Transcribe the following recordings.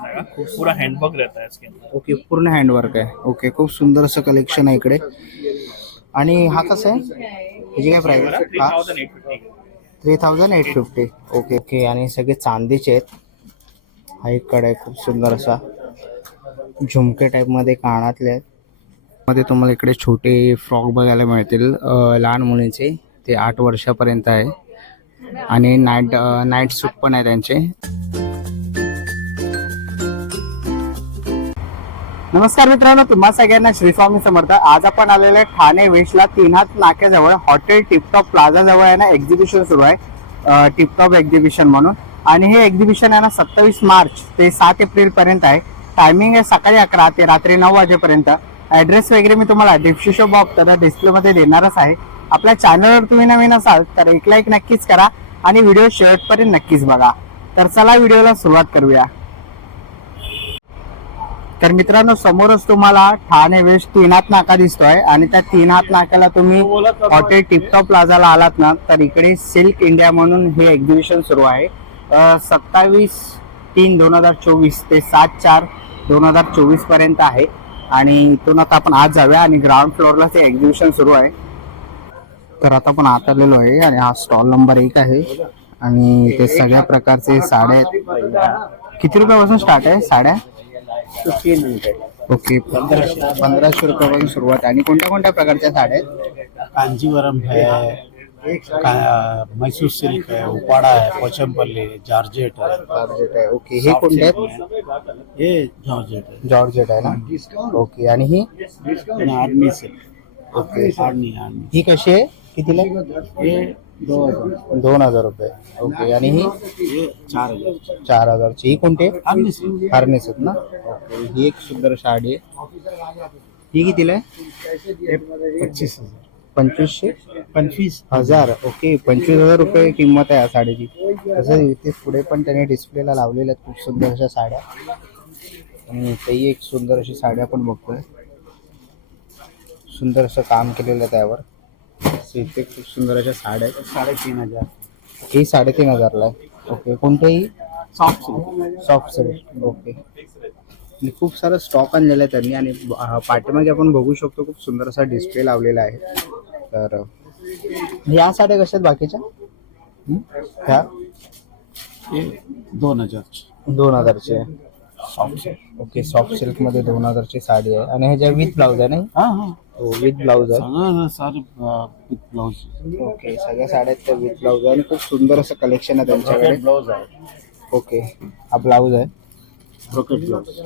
है पूरा हैंडवर्क रहता है इसके अंदर. ओके पूर्ण हँडवर्क आहे. ओके खूप सुंदर असं कलेक्शन आहे इकडे. आणि हा कसं आहे? ह्याची काय प्राइस थ्री हा? Thousand eight fifty three thousand eight fifty okay okay. आणि सगळे चांदीचे आहेत. हा एक कडा आहे खूप सुंदर असा. झुमके टाईपमध्ये कानातले आहेत. मध्ये तुम्हाला इकडे छोटे फ्रॉक बघायला मिळतील. अं, लहान मुलींचे. ते आठ वर्षापर्यंत आहे. आणि नाईट नाईट सूट पण आहे त्यांचे. नमस्कार मित्रांनो तुम्हा सगळ्यांना श्रीस्वामी समर्थ. आज आपण आलेले ठाणे वेस्टला तीनहात नाक्याजवळ. हॉटेल टिपटॉप प्लाझा जवळ आहे ना एक्झिबिशन सुरू आहे. टिपटॉप एक्झिबिशन म्हणून. आणि हे एक्झिबिशन आहे ना सत्तावीस मार्च ते सात एप्रिल पर्यंत आहे. टायमिंग आहे सकाळी अकरा ते रात्री नऊ वाजेपर्यंत. ऍड्रेस वगैरे मी तुम्हाला डिप्शिशो बॉक्स तर डिस्प्लेमध्ये देणारच आहे. आपल्या चॅनलवर तुम्ही नवीन असाल तर एक लाईक नक्कीच करा. आणि व्हिडिओ शेवटपर्यंत नक्कीच बघा. तर चला व्हिडिओला सुरुवात करूया. तर मित्रांनो समोरच तुम्हाला ठाणे वेस्ट तीनात नाका दिसतोय आणि त्या तीनात नाक्याला तुम्ही हॉटेल टिपटॉप प्लाझाला आलात ना तर इकडे सिल्क इंडिया म्हणून हे एक्झिबिशन सुरू आहे. सत्तावीस तीन दोन हजार चोवीस ते सात चार दोन हजार चोवीसपर्यंत आहे आणि इथून आता आपण आज जाऊया आणि ग्राउंड फ्लोअरला ते एक्झिबिशन सुरू आहे. तर आता आपण आत आलेलो आहे आणि हा स्टॉल नंबर एक आहे आणि इथे सगळ्या प्रकारचे साड्या आहेत. किती रुपयापासून स्टार्ट आहे साड्या? ओके. पंधराशे पंधराशे रुपयापासून सुरुवात. आहे. आणि कोणत्या कोणत्या प्रकारच्या साड्या आहेत? कांजीवरम है का- मैसूर सिल्क है उपाड़ा है पोचमपल्ली है जॉर्जेट है जॉर्जेट आहे. ओके. हे कोणते आहेत? ये जॉर्जेट है जॉर्जेट आहे. ना? ओके. आणि ही? ये army silk. Okay. Army army. ही कशी आहे? कितीला ये दोन हजार रुपये. ओके आणि ही? चार हजार चार हजारची. ही कोणती हार्नेस आहेत ना? ओके ही एक सुंदर साडी आहे. ही कितीला आहे? पच्चीस हजार पंचवीसशे? पंचवीस. हजार. ओके पंचवीस हजार रुपये किंमत आहे या साडीची. तसं इथे पुढे पण त्याने डिस्प्लेला लावलेल्या आहेत खूप सुंदर अशा साड्या. आणि इथेही एक सुंदर अशी साडी आपण बघतोय. सुंदर असं काम केलेलं आहे त्यावर. इथे खूप सुंदर अशा साड्या आहेत. साढ़े तीन हजार. ही साडेतीन हजारला आहे. ओके कोणतेही? Soft silk soft silk okay. आणि खूप सारा स्टॉक आणलेला आहे त्यांनी आणि पाठीमागे आपण बघू शकतो खूप सुंदर असा डिस्प्ले लावलेला आहे. तर या साड्या कशा आहेत बाकीच्या? ह्या? ये दोन हजार दोन हजारचे. सॉफ्ट सिल्क ओके सॉफ्ट सिल्कमध्ये दोन हजारची साडी आहे. आणि ह्याच्या विथ ब्लाऊज आहे नाही? हाँ हाँ. हो विथ ब्लाऊज आहे. सगळं सारे विथ ब्लाउज ओके सगळ्या साड्या आहेत त्या विथ ब्लाऊज आहे. आणि खूप सुंदर असं कलेक्शन आहे त्यांच्याकडे. ब्लाउज आहे. ओके हा ब्लाऊज आहे. ब्रोकेट ब्लाउज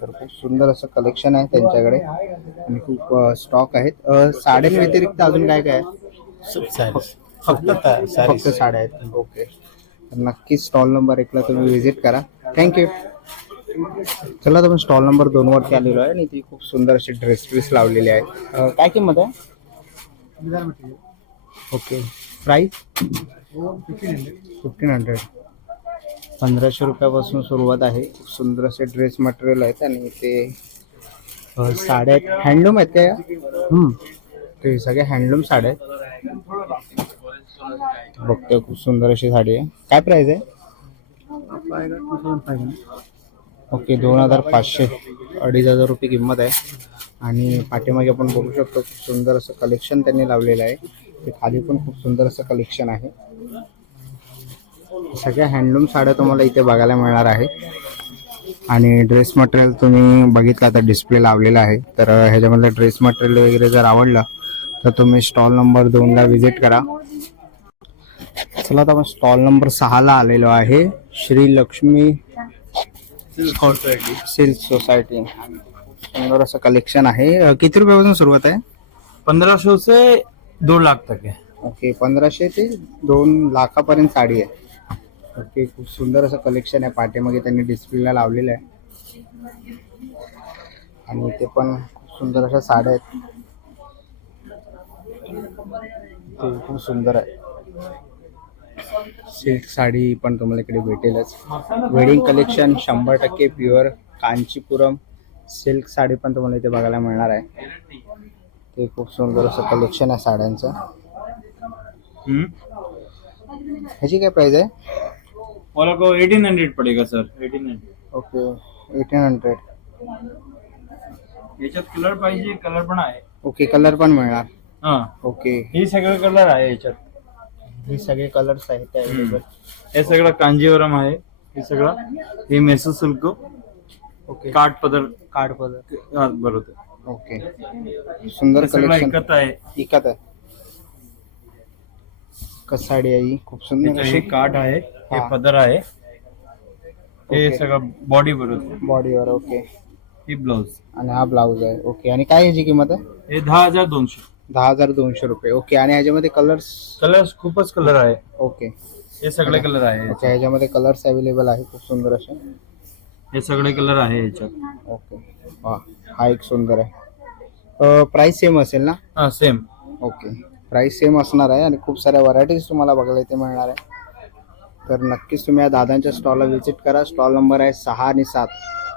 तर खूप सुंदर असं कलेक्शन आहे त्यांच्याकडे. आणि खूप स्टॉक आहेत. अ, साड्यांव्यतिरिक्त अजून काय काय आहे? फक्त फक्त साड्या आहेत. ओके तर नक्कीच स्टॉल नंबर एकला तुम्ही व्हिजिट करा. थँक्यू चला तर स्टॉल नंबर दोन वरती आलेलो आहे आणि ती खूप सुंदर अशी ड्रेस पीस लावलेली आहे. अ, काय किंमत आहे? ओके प्राईस फिफ्टीन हंड्रेड पंधराशे रुपयापासून सुरुवात आहे. खूप सुंदर असे ड्रेस मटेरियल आहेत आणि ते साड्या आहेत. हँडलूम आहेत का या? ते सगळ्या हँडलूम साड्या आहेत. बघतोय खूप सुंदर अशी साडी आहे. काय प्राइस आहे? ओके दोन हजार पाचशे. अडीच हजार रुपये किंमत आहे. आणि पाठीमागे आपण बघू शकतो खूप सुंदर असं कलेक्शन त्यांनी लावलेलं आहे. ते खाली पण खूप सुंदर असं कलेक्शन आहे. सगळ्या हँडलूम साड्या तुम्हाला इथे बघायला मिळणार आहे. आणि ड्रेस मटेरियल तुम्ही बघितलं आता डिस्प्ले लावलेला आहे. तर ह्याच्यामधलं ड्रेस मटेरियल वगैरे जर आवडलं तर तुम्ही स्टॉल नंबर दोनला व्हिजिट करा. चला आता आपण स्टॉल नंबर सहाला आलेलो आहे. Shri Lakshmi silk society. सुंदर असं कलेक्शन आहे. किती रुपयापासून सुरुवात आहे? पंद्रह सौ से दो लाख तक है ओके पंधराशे ते दोन लाखापर्यंत साडी आहे. ओके खूप सुंदर असं कलेक्शन आहे. पाठीमागे त्यांनी डिस्प्लेला लावलेलं आहे. आणि इथे पण खूप सुंदर अशा साड्या आहेत. ते खूप सुंदर आहे. सिल्क साडी पण तुम्हाला इकडे भेटेलच. वेडिंग कलेक्शन शंभर टक्के प्युअर कांचीपुरम सिल्क साडी पण तुम्हाला इथे बघायला मिळणार आहे. ते खूप सुंदर असं कलेक्शन आहे साड्यांचं. ह्याची काय प्राइस आहे? को एटीन हंड्रेड पड़ेगा sir eighteen hundred okay eighteen hundred याच्यात कलर पाहिजे कलर पण आहे. ओके कलर पण मिळणार. हा. ओके हे सगळे कलर आहे याच्यात. हे सगळे कलर्स आहेत अवेलेबल हे सगळं कांजीवरम आहे. हे सगळं. हे मेसो सिल्क. ओके काठ पदर. कार्ड पदर. हा, बरोबर. ओके सुंदर हे सगळं कलेक्शन एकत्र आहे. इकत आहे. कस साडी आहे ही खूप सुंदर हे अशी काठ आहे. हे हा. पदर आहे. हे. सगळं बॉडी बरोबर. बॉडीवर ओके ही ब्लाउज आणि हा ब्लाऊज आहे. ओके आणि काय याची किंमत आहे? हे दहा हजार दोनशे. दहा हजार दोनशे रुपये. ओके आणि ह्याच्यामध्ये कलर्स कलर खूपच कलर आहे. ओके. हे सगळे कलर आहे. ओके ह्याच्यामध्ये कलर्स अवेलेबल आहे खूप सुंदर असे? हे सगळे कलर आहे याच्यात. ओके. वा हा एक सुंदर आहे. प्राइस सेम असेल ना? हा सेम ओके. प्राइस सेम असणार आहे आणि खूप साऱ्या व्हरायटीज तुम्हाला बघायला इथे मिळणार आहे. तर नक्कीच तुम्ही या दादांच्या स्टॉलला व्हिजिट करा. स्टॉल नंबर आहे सहा आणि सात.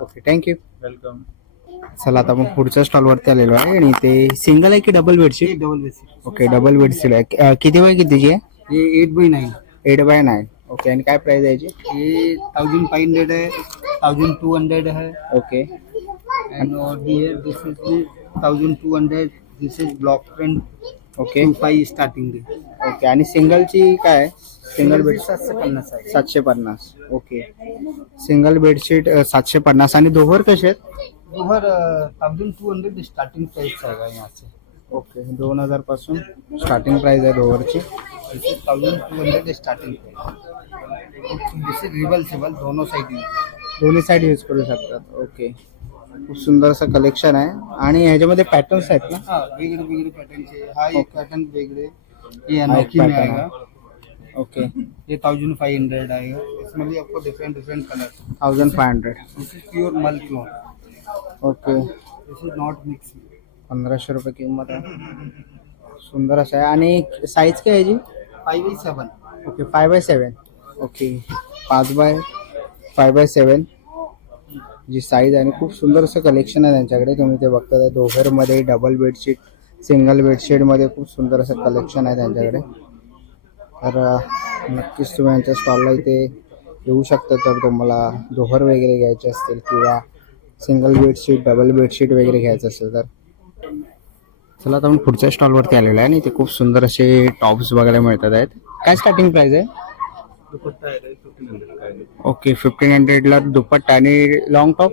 ओके थँक्यू वेलकम चला आता मग पुढच्या स्टॉलवरती आलेलो आहे आणि ते सिंगल आहे की double bedsheet double basic okay double bedsheet आहे. अं, किती बाय कितीची आहे? ये eight by nine eight by nine okay आणि काय प्राइस आहे याची? ये थाउजेंड फाइव हंड्रेड है थाउजेंड टू हंड्रेड है ओके एंड और ये this is thousand two hundred this is block print okay two five starting okay आणि सिंगलची काय आहे? सिंगल बेड सातशे पन्नास आहे. सातशे पन्नास. ओके सिंगल बेडशीट अं, सातशे पन्नास. आणि दोहर कसे आहेत? दोहर thousand two hundred starting price आएगा यहाँ से ओके दोन हजारपासून स्टार्टिंग प्राइस आहे is thousand two hundred starting price this is reversible दोनों साइड दोन्ही साईड यूज करू शकतात. ओके. खूप सुंदर असं कलेक्शन आहे. आणि ह्याच्यामध्ये पॅटर्न्स आहेत ना? हाँ वेगळे वेगळे पैटर्न से हाँ ये पैटर्न वेगळे. ये हा एक अनोखी में pattern आएगा आहे. ओके. ये थाउजेंड फाइव हंड्रेड आएगा इसमें भी आपको different different colour thousand five hundred pure मल cloth okay. This is not mix पंधराशे रुपये किंमत आहे. सुंदर असं आहे. आणि साईज काय आहे याची five by seven okay five by seven okay पाच बाय फाय बाय सेवन जी साईज आहे. आणि खूप सुंदर असं कलेक्शन आहे त्यांच्याकडे. तुम्ही ते बघता दोघरमध्ये डबल बेडशीट सिंगल बेडशीटमध्ये खूप सुंदर असं कलेक्शन आहे त्यांच्याकडे. तर नक्कीच तुम्ही यांच्या स्टॉलला इथे येऊ शकता. तर तुम्हाला दोहर वगैरे घ्यायचे असतील किंवा सिंगल बेडशीट डबल बेडशीट वगैरे घ्यायचं असेल तर? चला आता आपण पुढच्या स्टॉलवरती आलेलो आहे आणि इथे खूप सुंदर असे टॉप्स बघायला मिळतात आहेत. काय स्टार्टिंग प्राइस आहे? ओके फिफ्टीन हंड्रेडला दुपट्टा आणि लॉंग टॉप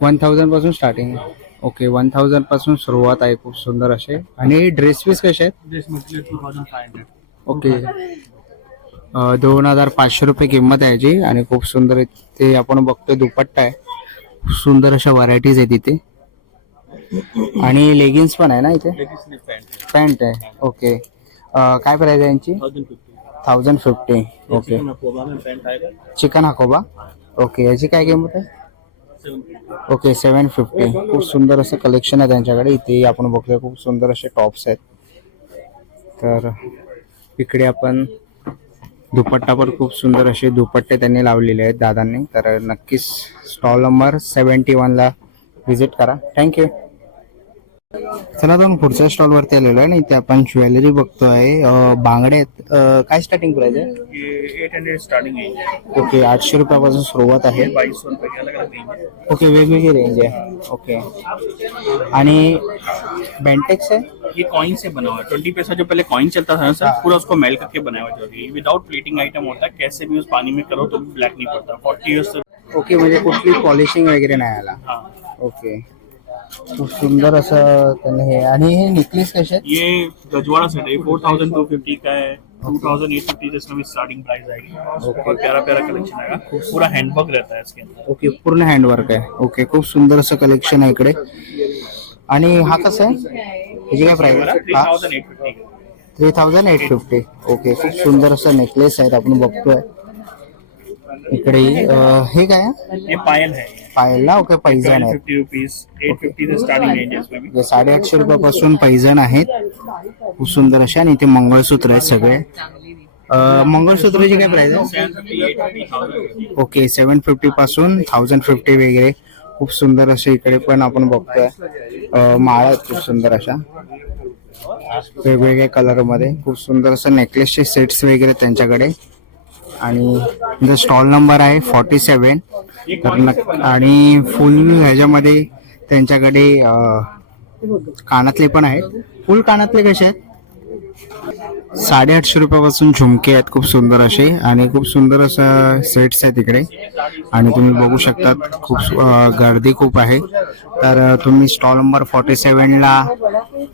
वन थाउजंडपासून स्टार्टिंग ओके वन थाउजंडपासून सुरुवात आहे खूप सुंदर असे. आणि ड्रेस पीस कसे आहेत? ओके दोन हजार पाचशे रुपये किंमत आहे याची आणि खूप सुंदर. ते आपण बघतोय दुपट्टा आहे. सुंदर अशा व्हरायटीज आहेत इथे आणि लेगिन्स पण आहे ना इथे? पॅन्ट आहे. ओके काय प्राइस आहे यांची? Thousand fifty okay chikan hakoba okay याची काय किंमत आहे? ओके सेवन फिफ्टी खूप सुंदर असं कलेक्शन आहे त्यांच्याकडे. इथे आपण बघतोय खूप सुंदर असे टॉप्स आहेत. तर इकडे आपण दुपट्टा पण खूप सुंदर असे दुपट्टे त्यांनी लावलेले आहेत दादांनी. तर नक्कीच स्टॉल नंबर सेवन्टी वनला व्हिजिट करा. थँक्यू चला आपण पुढच्या स्टॉलवरती आलेलो आहे आणि इथे आपण ज्वेलरी बघतोय बांगडे आहेत. काय स्टार्टिंग प्राइस आहे? एट हंड्रेड स्टार्टिंग ओके आठशे रुपयापासून सुरुवात आहे. है ओके वेगवेगळी रेंज आहे. ओके. आणि बेंटेक्स आहे? ये कॉइन से बना हुआ है ट्वेंटी पैसा जो पहले कॉइन चलता था ना सर पूरा उसको मेल करके बनाया हुआ है विदाउट प्लेटिंग आइटम होता है कैसे भी उस पानी में करो तो ब्लैक नहीं पड़ता. फोर्टी ईयर्स ओके म्हणजे कुठली पॉलिशिंग वगैरे नाही आला. ओके. खूप सुंदर असं त्यांनी हे आणि हे नेकलेस कसे आहेत? ये गजवाड़ा सेट है फोर थाउजेंड टू फिफ्टी का है टू थाउजेंड एट फिफ्टी जिसमें भी स्टार्टिंग प्राइस आएगी बहुत प्यारा प्यारा कलेक्शन आएगा पूरा हैंडवर्क रहता है इसके अंदर. ओके पूर्ण हँडवर्क आहे. ओके खूप सुंदर असं कलेक्शन आहे इकडे. आणि हा कसं आहे? ह्याची काय प्राइस थ्री आहे thousand eight fifty. Three thousand eight fifty. Okay खूप सुंदर असं नेकलेस आहेत आपण बघतोय. इकडे हे काय? आहे? ये पायल है पायलला ओके पैजण आहेत. Fifty rupees eight fifty starting range है साडेआठशे रुपयापासून पैजण आहेत. खूप सुंदर असे आणि इथे मंगळसूत्र आहेत सगळे. मंगळसूत्राची काय प्राइस आहे? ओके सेवन फिफ्टी पासून थाउजंड फिफ्टी वगैरे. खूप सुंदर असे इकडे पण आपण बघतोय. माळा आहेत खूप सुंदर अशा. वेगवेगळ्या कलरमध्ये. खूप सुंदर असं नेकलेसचे सेट्स वगैरे त्यांच्याकडे. आणि स्टॉल नंबर आहे फॉर्टी सेवन तर आणि फुल ह्याच्यामध्ये त्यांच्याकडे कानातले पण आहेत. फुल कानातले कसे आहेत? साडेआठशे रुपयापासून झुमके आहेत. खूप सुंदर असे. आणि खूप सुंदर असं सेट्स आहेत इकडे. आणि तुम्ही बघू शकतात खूप गर्दी खूप आहे. तर तुम्ही स्टॉल नंबर फॉर्टी सेवनला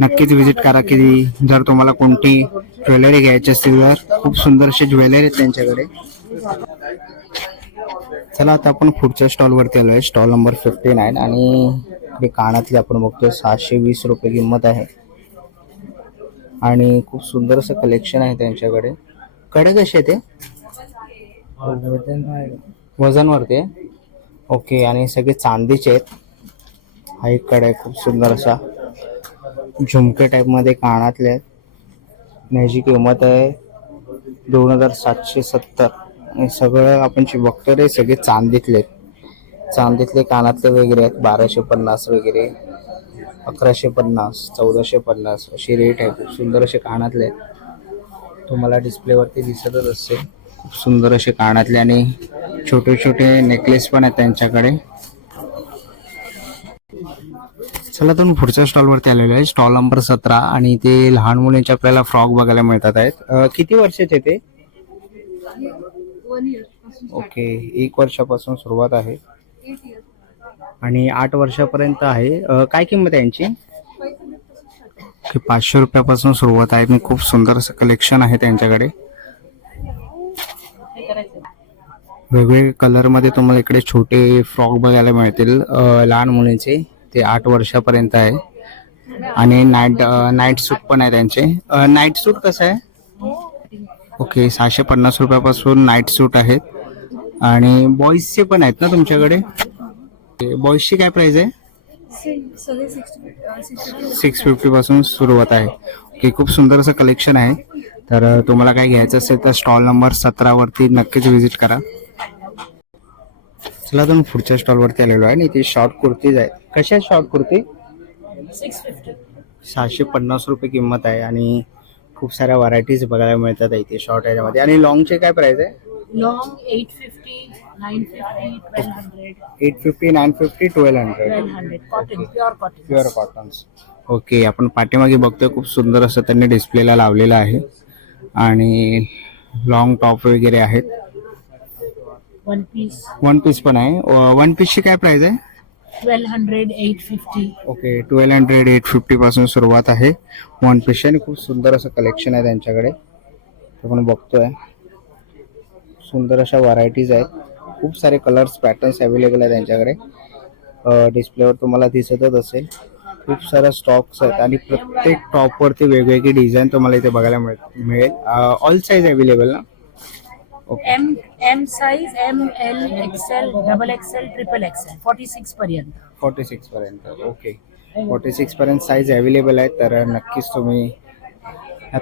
नक्कीच व्हिजिट करा की जर तुम्हाला कोणती ज्वेलरी घ्यायची असतील तर. खूप सुंदर अशी ज्वेलरी आहेत त्यांच्याकडे. चला आता आपण पुढच्या स्टॉलवरती आलो आहे स्टॉल नंबर फिफ्टी नाईन आणि कानातली आपण बघतोय सहाशे वीस रुपये किंमत आहे. आणि खूप सुंदर असं कलेक्शन आहे त्यांच्याकडे. कडे कसे ते? वजनवर ते आहे? ओके आणि सगळे चांदीचे आहेत. हा एक कडा आहे खूप सुंदर असा. झुमके टाईपमध्ये कानातले आहेत. याची ह्याची किंमत आहे दोन हजार सातशे सत्तर. आणि सगळं आपण जे बघतो ते सगळे चांदीतले आहेत. चांदीतले कानातले वगैरे आहेत बाराशे पन्नास वगैरे. अकराशे पन्नास चौदाशे पन्नास अशी रेट आहे. खूप सुंदर असे कानातले आहेत. तुम्हाला डिस्प्लेवरती दिसतच असते खूप सुंदर असे कानातले आणि छोटे छोटे नेकलेस पण आहेत त्यांच्याकडे. चला तुम्ही पुढच्या स्टॉलवरती आलेलो आहे. स्टॉल नंबर सतरा आणि ते लहान मुलींचे आपल्याला फ्रॉक बघायला मिळतात आहेत. किती वर्षाचे ते? ओके एक वर्षापासून सुरुवात आहे. आणि आठ वर्षापर्यंत आहे. काय किंमत आहे यांची? पाचशे रुपयापासून सुरुवात आहे. मी खूप सुंदर असं कलेक्शन आहे त्यांच्याकडे. वेगवेगळे कलरमध्ये तुम्हाला इकडे छोटे फ्रॉक बघायला मिळतील. लहान मुलींचे. ते आठ वर्षापर्यंत आहे. आणि नाईट नाईट सूट पण आहे त्यांचे. नाईट सूट कसं आहे? ओके सहाशे पन्नास रुपयापासून नाईट सूट आहेत. आणि बॉईजचे पण आहेत ना तुमच्याकडे? बॉईजची काय प्राइस आहे? सिक्स फिफ्टी पासून सुरुवात आहे. ओके खूप सुंदर असं कलेक्शन आहे. तर तुम्हाला काय घ्यायचं असेल तर स्टॉल नंबर सतरा वरती नक्कीच व्हिजिट करा. चला तुम्ही पुढच्या स्टॉल वरती आलेलो आहे आणि इथे शॉर्ट कुर्तीज आहे. कशा शॉर्ट कुर्ती? सहाशे पन्नास रुपये किंमत आहे आणि खूप साऱ्या व्हरायटीज बघायला मिळतात इथे शॉर्ट ह्याच्यामध्ये. आणि लॉंगचे काय प्राइस आहे? Long 850, 950, 1200, eight fifty nine fifty twelve hundred 1200. Cotton, pure cotton. Pure cottons okay आपण पाठीमागे बघतोय खूप सुंदर असं त्यांनी डिस्प्लेला लावलेलं आहे. आणि लॉंग टॉप वगैरे आहेत. One piece, वन पीस पण आहे. वन पीसची काय प्राइस आहे? 1200, 850. Okay twelve hundred eight fifty पासून सुरुवात आहे. वन पीस आणि खूप सुंदर असं कलेक्शन आहे त्यांच्याकडे. आपण बघतोय. सुंदर अशा व्हरायटीज आहेत. खूप सारे कलर्स पॅटर्न्स अवेलेबल आहे त्यांच्याकडे. डिस्प्लेवर तुम्हाला दिसतच असेल. खूप साऱ्या स्टॉक्स आहेत आणि प्रत्येक टॉपवरती वेगवेगळी डिझाईन तुम्हाला इथे बघायला मिळ मिळेल. ऑल साईज अवेलेबल ना? Okay M M size, M, L, XL, double XL, triple XL, 46 पर्यंत. फोर्टी सिक्स पर्यंत. ओके फोर्टी सिक्स पर्यंत साईज अवेलेबल आहे तर नक्कीच तुम्ही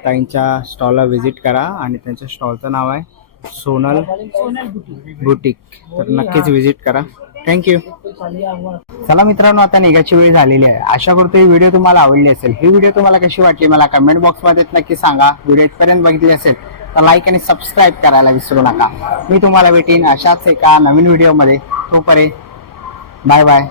ताईंच्या स्टॉलला व्हिजिट करा आणि त्यांच्या स्टॉलचं नाव आहे सोनल बुटीक. तर नक्कीच व्हिजिट करा. थँक्यू चला मित्रांनो आता निघायची वेळ झालेली आहे. आशा करतो ही व्हिडिओ तुम्हाला आवडली असेल. ही व्हिडिओ तुम्हाला कशी वाटली मला कमेंट बॉक्समध्ये नक्की सांगा. व्हिडिओ इथपर्यंत बघितली असेल तर लाईक आणि सबस्क्राईब करायला विसरू नका. मी तुम्हाला भेटीन अशाच एका नवीन व्हिडिओमध्ये तोपर्यंत बाय बाय